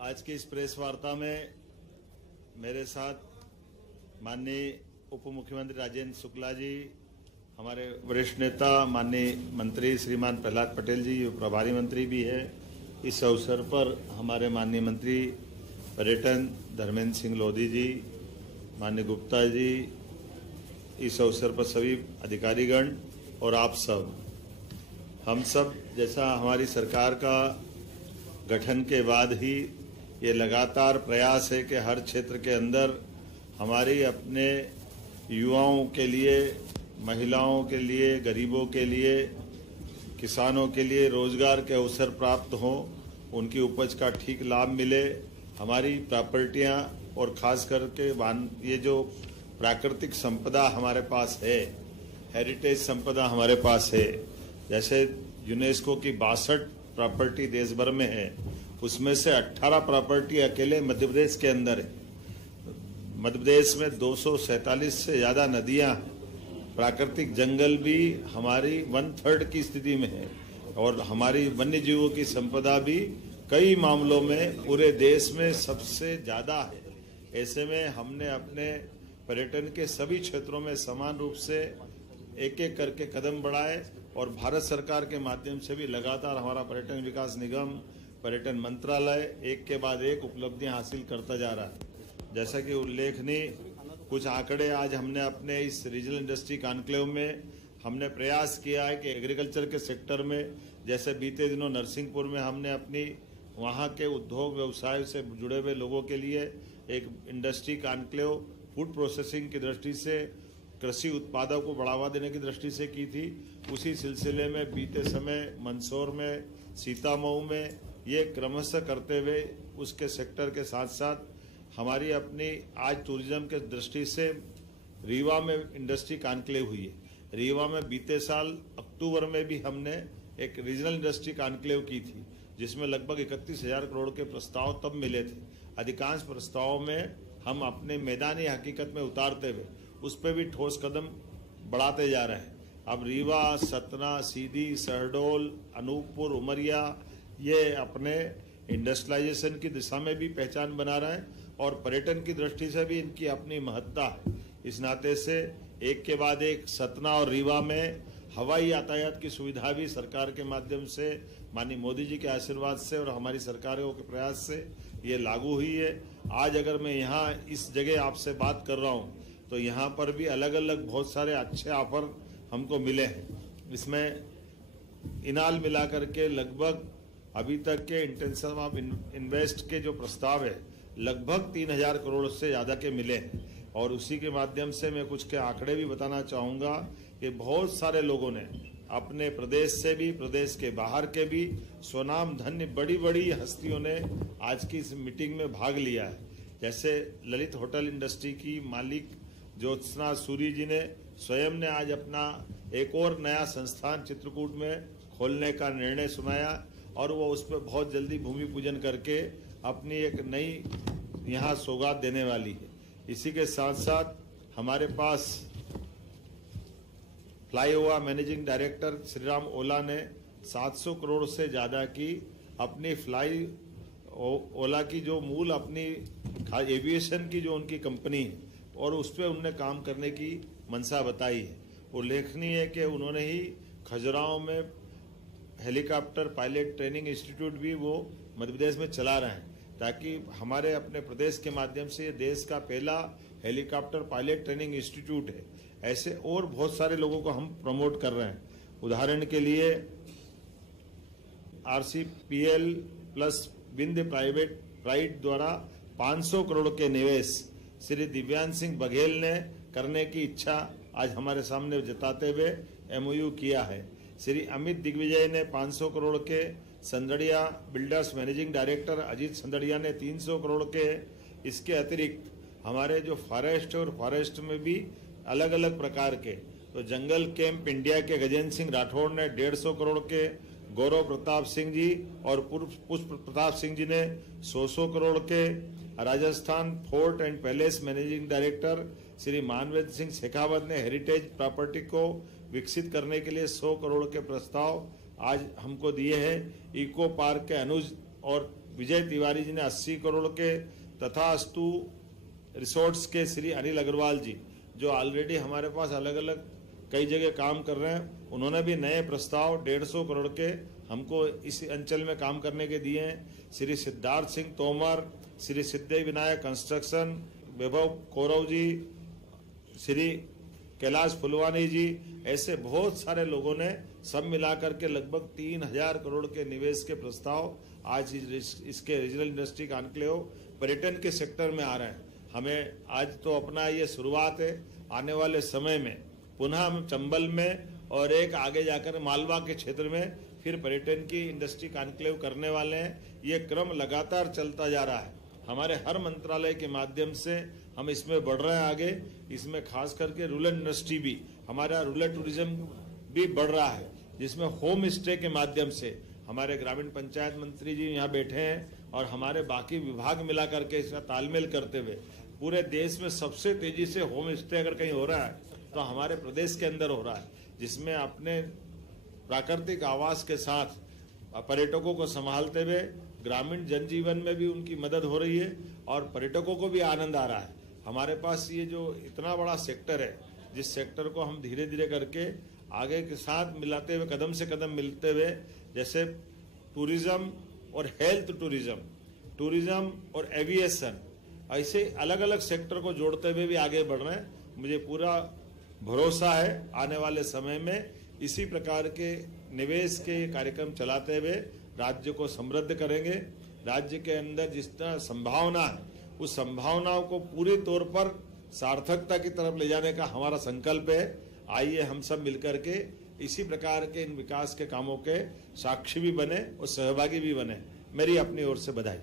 आज की इस प्रेस वार्ता में मेरे साथ माननीय उप मुख्यमंत्री राजेंद्र शुक्ला जी, हमारे वरिष्ठ नेता माननीय मंत्री श्रीमान प्रहलाद पटेल जी, जो प्रभारी मंत्री भी है। इस अवसर पर हमारे माननीय मंत्री पर्यटन धर्मेंद्र सिंह लोधी जी, माननीय गुप्ता जी, इस अवसर पर सभी अधिकारीगण और आप सब, हम सब, जैसा हमारी सरकार का गठन के बाद ही ये लगातार प्रयास है कि हर क्षेत्र के अंदर हमारी अपने युवाओं के लिए, महिलाओं के लिए, गरीबों के लिए, किसानों के लिए रोजगार के अवसर प्राप्त हों, उनकी उपज का ठीक लाभ मिले। हमारी प्रॉपर्टियां और खास करके ये जो प्राकृतिक संपदा हमारे पास है, हेरिटेज संपदा हमारे पास है, जैसे यूनेस्को की 62 प्रॉपर्टी देश भर में है, उसमें से 18 प्रॉपर्टी अकेले मध्य प्रदेश के अंदर है। मध्य प्रदेश में 247 से ज्यादा नदियां, प्राकृतिक जंगल भी हमारी 1/3 की स्थिति में है और हमारी वन्य जीवों की संपदा भी कई मामलों में पूरे देश में सबसे ज्यादा है। ऐसे में हमने अपने पर्यटन के सभी क्षेत्रों में समान रूप से एक एक करके कदम बढ़ाए और भारत सरकार के माध्यम से भी लगातार हमारा पर्यटन विकास निगम, पर्यटन मंत्रालय एक के बाद एक उपलब्धियां हासिल करता जा रहा है। जैसा कि उल्लेखनीय कुछ आंकड़े आज हमने अपने इस रीजनल इंडस्ट्री कॉन्क्लेव में हमने प्रयास किया है कि एग्रीकल्चर के सेक्टर में, जैसे बीते दिनों नरसिंहपुर में हमने अपनी वहाँ के उद्योग व्यवसाय से जुड़े हुए लोगों के लिए एक इंडस्ट्री कॉन्क्लेव फूड प्रोसेसिंग की दृष्टि से, कृषि उत्पादों को बढ़ावा देने की दृष्टि से की थी। उसी सिलसिले में बीते समय मंदसौर में, सीतामऊ में ये क्रमशः करते हुए उसके सेक्टर के साथ साथ हमारी अपनी आज टूरिज्म के दृष्टि से रीवा में इंडस्ट्री कॉन्क्लेव हुई है। रीवा में बीते साल अक्टूबर में भी हमने एक रीजनल इंडस्ट्री कॉन्क्लेव की थी, जिसमें लगभग 31,000 करोड़ के प्रस्ताव तब मिले थे। अधिकांश प्रस्तावों में हम अपने मैदानी हकीकत में उतारते हुए उस पर भी ठोस कदम बढ़ाते जा रहे हैं। अब रीवा, सतना, सीधी, शहडोल, अनूपपुर, उमरिया ये अपने इंडस्ट्रियलाइजेशन की दिशा में भी पहचान बना रहे हैं और पर्यटन की दृष्टि से भी इनकी अपनी महत्ता है। इस नाते से एक के बाद एक सतना और रीवा में हवाई यातायात की सुविधा भी सरकार के माध्यम से, माननीय मोदी जी के आशीर्वाद से और हमारी सरकारों के प्रयास से ये लागू हुई है। आज अगर मैं यहाँ इस जगह आपसे बात कर रहा हूँ तो यहाँ पर भी अलग अलग बहुत सारे अच्छे ऑफर हमको मिले हैं। इसमें इनाल मिलाकर के लगभग अभी तक के इंटेंशन ऑफ इन्वेस्ट के जो प्रस्ताव है लगभग 3,000 करोड़ से ज़्यादा के मिले हैं। और उसी के माध्यम से मैं कुछ के आंकड़े भी बताना चाहूँगा कि बहुत सारे लोगों ने अपने प्रदेश से भी, प्रदेश के बाहर के भी स्वनाम धन्य बड़ी बड़ी हस्तियों ने आज की इस मीटिंग में भाग लिया है। जैसे ललित होटल इंडस्ट्री की मालिक ज्योत्सना सूरी जी ने स्वयं ने आज अपना एक और नया संस्थान चित्रकूट में खोलने का निर्णय सुनाया और वो उस पर बहुत जल्दी भूमि पूजन करके अपनी एक नई यहाँ सौगात देने वाली है। इसी के साथ साथ हमारे पास फ्लाईओवर मैनेजिंग डायरेक्टर श्रीराम ओला ने 700 करोड़ से ज़्यादा की अपनी फ्लाई ओला की जो मूल अपनी एविएशन की जो उनकी कंपनी है और उस पर उन्होंने काम करने की मंशा बताई है। उल्लेखनीय है कि उन्होंने ही खजुराहो में हेलीकॉप्टर पायलट ट्रेनिंग इंस्टीट्यूट भी वो मध्य प्रदेश में चला रहे हैं, ताकि हमारे अपने प्रदेश के माध्यम से ये देश का पहला हेलीकॉप्टर पायलट ट्रेनिंग इंस्टीट्यूट है। ऐसे और बहुत सारे लोगों को हम प्रमोट कर रहे हैं। उदाहरण के लिए RCPL प्लस विंध्य प्राइवेट द्वारा 500 करोड़ के निवेश श्री दिव्यांश सिंह बघेल ने करने की इच्छा आज हमारे सामने जताते हुए MOU किया है। श्री अमित दिग्विजय ने 500 करोड़ के, संदड़िया बिल्डर्स मैनेजिंग डायरेक्टर अजीत संदड़िया ने 300 करोड़ के। इसके अतिरिक्त हमारे जो फॉरेस्ट और फॉरेस्ट में भी अलग अलग प्रकार के, तो जंगल कैंप इंडिया के गजेंद्र सिंह राठौड़ ने 150 करोड़ के, गौरव प्रताप सिंह जी और पुष्प प्रताप सिंह जी ने 100 करोड़ के। Rajasthan fort and palace managing director Shri Manvendra Singh Shekhawat ने हेरिटेज प्रॉपर्टी को विकसित करने के लिए 100 करोड़ के प्रस्ताव आज हमको दिए हैं। इको पार्क के अनुज और विजय तिवारी जी ने 80 करोड़ के, तथास्तु रिसोर्ट्स के श्री अनिल अग्रवाल जी जो ऑलरेडी हमारे पास अलग अलग कई जगह काम कर रहे हैं, उन्होंने भी नए प्रस्ताव 150 करोड़ के हमको इस अंचल में काम करने के दिए हैं। श्री सिद्धार्थ सिंह तोमर, श्री सिद्धि विनायक कंस्ट्रक्शन, वैभव कौरव जी, श्री कैलाश फुलवानी जी, ऐसे बहुत सारे लोगों ने सब मिलाकर के लगभग 3000 करोड़ के निवेश के प्रस्ताव आज इसके रीजनल इंडस्ट्री कॉन्क्लेव पर्यटन के सेक्टर में आ रहे हैं। हमें आज तो अपना ये शुरुआत है, आने वाले समय में पुनः हम चंबल में और एक आगे जाकर मालवा के क्षेत्र में फिर पर्यटन की इंडस्ट्री कॉन्क्लेव करने वाले हैं। ये क्रम लगातार चलता जा रहा है। हमारे हर मंत्रालय के माध्यम से हम इसमें बढ़ रहे हैं आगे। इसमें खास करके रूरल इंडस्ट्री भी, हमारा रूरल टूरिज्म भी बढ़ रहा है, जिसमें होम स्टे के माध्यम से हमारे ग्रामीण पंचायत मंत्री जी यहाँ बैठे हैं और हमारे बाकी विभाग मिला करके इसका तालमेल करते हुए पूरे देश में सबसे तेजी से होम स्टे अगर कहीं हो रहा है तो हमारे प्रदेश के अंदर हो रहा है, जिसमें अपने प्राकृतिक आवास के साथ पर्यटकों को संभालते हुए ग्रामीण जनजीवन में भी उनकी मदद हो रही है और पर्यटकों को भी आनंद आ रहा है। हमारे पास ये जो इतना बड़ा सेक्टर है, जिस सेक्टर को हम धीरे धीरे करके आगे के साथ मिलाते हुए कदम से कदम मिलते हुए, जैसे टूरिज्म और हेल्थ टूरिज्म, टूरिज्म और एविएशन, ऐसे अलग अलग सेक्टर को जोड़ते हुए भी आगे बढ़ रहे हैं। मुझे पूरा भरोसा है आने वाले समय में इसी प्रकार के निवेश के कार्यक्रम चलाते हुए राज्य को समृद्ध करेंगे। राज्य के अंदर जिस तरह संभावना है, उस संभावनाओं को पूरी तौर पर सार्थकता की तरफ ले जाने का हमारा संकल्प है। आइए हम सब मिलकर के इसी प्रकार के इन विकास के कामों के साक्षी भी बने और सहभागी भी बने। मेरी अपनी ओर से बधाई।